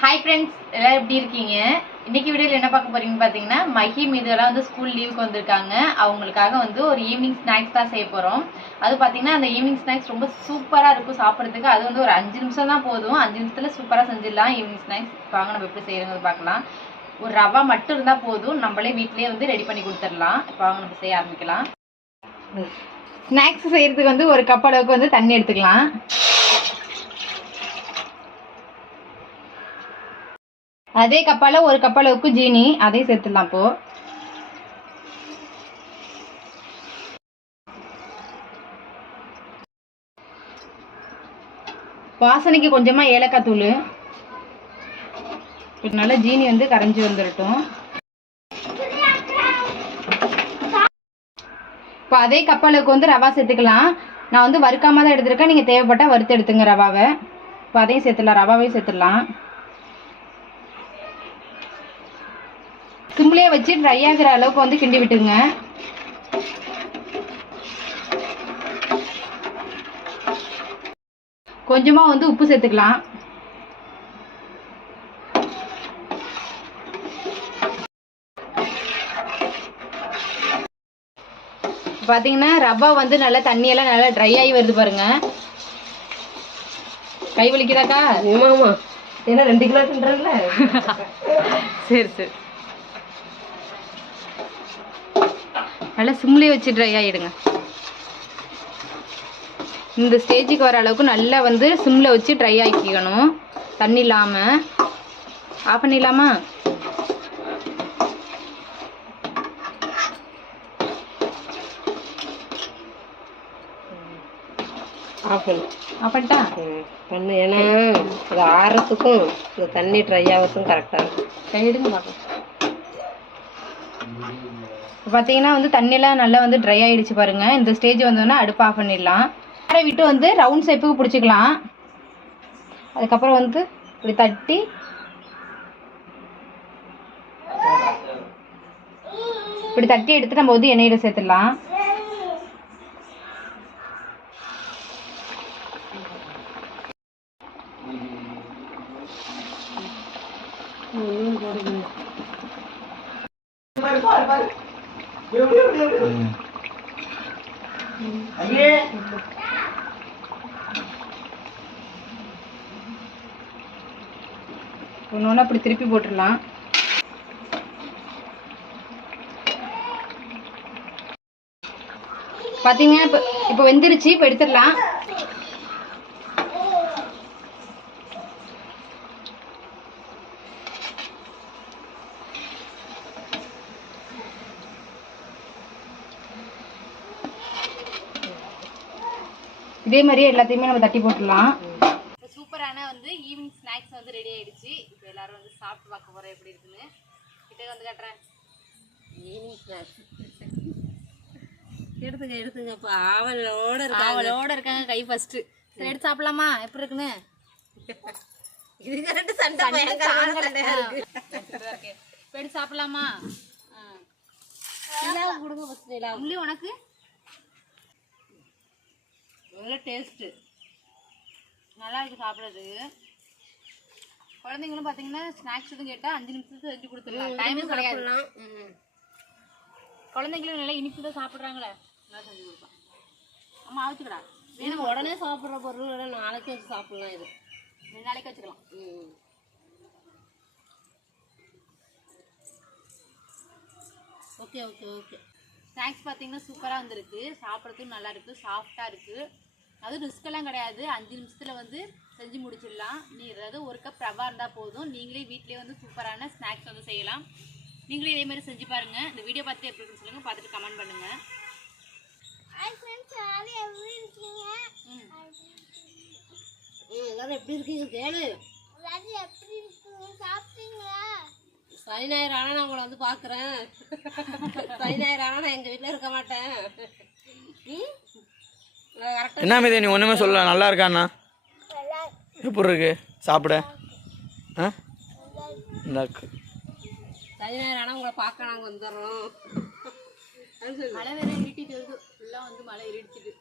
Hi friends எல்லாரும் எப்படி இருக்கீங்க? இன்னைக்கு வீடியோவில் என்ன பார்க்க போறீங்கன்னு பார்த்தீங்கன்னா மஹிம் இதெல்லாம் வந்து ஸ்கூல் லீவுக்கு வந்திருக்காங்க. அவங்களுக்காக வந்து ஒரு ஈவினிங் ஸ்நாக்ஸ் தான் செய்ய போகிறோம் அது பார்த்தீங்கன்னா அந்த ஈவினிங் ஸ்நாக்ஸ் ரொம்ப சூப்பராக இருக்கும் சாப்பிட்றதுக்கு. அது வந்து ஒரு அஞ்சு நிமிஷம் தான் போதும். அஞ்சு நிமிஷத்தில் சூப்பராக செஞ்சிடலாம். ஈவினிங் ஸ்நாக்ஸ் வாங்க நம்ம எப்படி செய்யறது பார்க்கலாம். ஒரு ரவா மட்டும் இருந்தால் போதும். நம்மளே வீட்லயே வந்து ரெடி பண்ணி கொடுத்துடலாம். இப்போ வாங்க நம்ம செய்ய ஆரம்பிக்கலாம். ஸ்நாக்ஸ் செய்யறதுக்கு வந்து ஒரு கப் அளவுக்கு வந்து தண்ணி எடுத்துக்கலாம். அதே கப்பால ஒரு கப் அளவுக்கு ஜீனி அதையும் சேர்த்துடலாம் இப்போ. வாசனைக்கு கொஞ்சமா ஏலக்காய் தூள். நல்லா ஜீனி வந்து கரைஞ்சி வந்துடட்டும் இப்போ அதே கப்பலுக்கு வந்து ரவா சேர்த்துக்கலாம். நான் வந்து வறுக்காம தான் எடுத்திருக்கேன். நீங்கள் தேவைப்பட்டால் வறுத்து எடுத்துங்க ரவாவை. இப்போ அதையும் சேர்த்துடலாம். ரவாவையும் சேர்த்துடலாம். சிம்லேயே வச்சு ட்ரை ஆகுற அளவுக்கு வந்து கிண்டி விட்டுங்க கொஞ்சமா வந்து உப்பு சேர்த்துக்கலாம். பாத்தீங்கன்னா ரவா வந்து நல்லா தண்ணியெல்லாம் நல்லா ட்ரை ஆகி வருது பாருங்க. கை வலிக்குதாக்கா? ஏன்னா ரெண்டு கிலோ சரி சரி. நல்லா சிம்லேயே வச்சு ட்ரை ஆகிடுங்க இந்த ஸ்டேஜுக்கு வர அளவுக்கு நல்லா வந்து சிம்மில் வச்சு ட்ரை ஆக்கிக்கணும். தண்ணி இல்லாமல் ஆஃப் பண்ணிடலாமா? ஆஃப் பண்ணு. ஏன்னா இது ஆறத்துக்கும் இந்த தண்ணி ட்ரை ஆகிறதுக்கும் கரெக்டாக இருக்கும். கையிடுங்க பார்க்கலாம் இப்போ பார்த்தீங்கன்னா வந்து தண்ணியெல்லாம் நல்லா வந்து ட்ரை ஆகிடுச்சு பாருங்கள் இந்த ஸ்டேஜ் வந்தோன்னா அடுப்பு ஆஃப் பண்ணிடலாம். ஆற விட்டு வந்து ரவுண்ட் ஷேப்புக்கு பிடிச்சிக்கலாம். அதுக்கப்புறம் வந்து இப்படி தட்டி. இப்படி தட்டி எடுத்து நம்ம வந்து எண்ணெயில் சேர்த்துடலாம். ஒன்று ஒன்று அப்படி திருப்பி போட்டுடலாம். பார்த்தீங்க இப்போ இப்போ வெந்துருச்சு இப்போ எடுத்துடலாம். இதே மாதிரியே எல்லாத்தையுமே நம்ம தட்டி போட்டுடலாம். இப்போ சூப்பரான வந்து ஈவினிங் ஸ்நாக்ஸ் வந்து ரெடி ஆயிடுச்சு. இப்போ எல்லாரும் வந்து சாப்பிட்டு பார்க்க போறோம் எப்படி இருக்குன்னு. கிட்டே வந்து காட்டுறேன். ஈவினிங் ஸ்நாக்ஸ் எடுத்துங்க எடுத்துங்க இப்போ ஆவலோட இருக்காங்க. அவளோட இருக்காங்க கை ஃபர்ஸ்ட் சரி எடுத்து சாப்பிடலாமா? எப்படி இருக்குன்னு? இதுங்க ரெண்டு சண்டை எடுத்து சாப்பிடலாமா? கொடுங்க நிலா உள்ளி உனக்கு? நல்ல டேஸ்ட்டு நல்லா இருக்கு சாப்பிட்றதுக்கு. குழந்தைங்களும் பார்த்தீங்கன்னா ஸ்நாக்ஸ் எதுவும் கேட்டால் அஞ்சு நிமிஷத்துக்கு செஞ்சு கொடுத்துடலாம். டைமும் கிடையாது. குழந்தைங்களும் நல்லா இனிப்பு தான் சாப்பிட்றாங்களே. நல்லா செஞ்சு கொடுப்போம் அம்மா ஆச்சுக்கடா வேணும் உடனே சாப்பிட்ற பொருள் வேணா நாளைக்கு வச்சு சாப்பிடலாம் இது. ரெண்டு நாளைக்கு வச்சுக்கலாம். ம். Okay okay okay. ஸ்நாக்ஸ் பார்த்தீங்கன்னா சூப்பராக வந்திருக்கு. சாப்பிட்றதுக்கும் நல்லா இருக்கு. சாஃப்டாக இருக்கு. அதுவும் ரிஸ்க் எல்லாம் கிடையாது. அஞ்சு நிமிஷத்துல வந்து செஞ்சு முடிச்சிடலாம். நீ அதாவது ஒரு கப் ரவா இருந்தால் போதும். நீங்களே வீட்லயே வந்து சூப்பரான ஸ்நாக்ஸ் வந்து செய்யலாம். நீங்களே இதே மாதிரி செஞ்சு பாருங்க. இந்த வீடியோ பார்த்து எப்படி இருக்குன்னு சொல்லுங்க. பார்த்துட்டு கமெண்ட் பண்ணுங்க. ம். ம் எல்லாரும் எப்படி இருக்கீங்க? கேளு. சனி ஞாயிறு ஆனால் நான் உங்களை வந்து பார்க்குறேன். சனி ஞாயிறு ஆனால் நான் எங்கள் வீட்டில் இருக்க மாட்டேன். ம் என்ன மீது நீ ஒன்றுமே சொல்ல நல்லா இருக்காண்ணா? எப்படி இருக்கு? சாப்பிட. ஆ? நல்லா இருக்கு ஆனால் உங்களை பார்க்க நாங்கள் வந்துடுறோம். அது சொல்லு மழை வேற இருட்டிட்டு வருது ஃபுல்லாக வந்து மழை இருடிச்சிட்டு.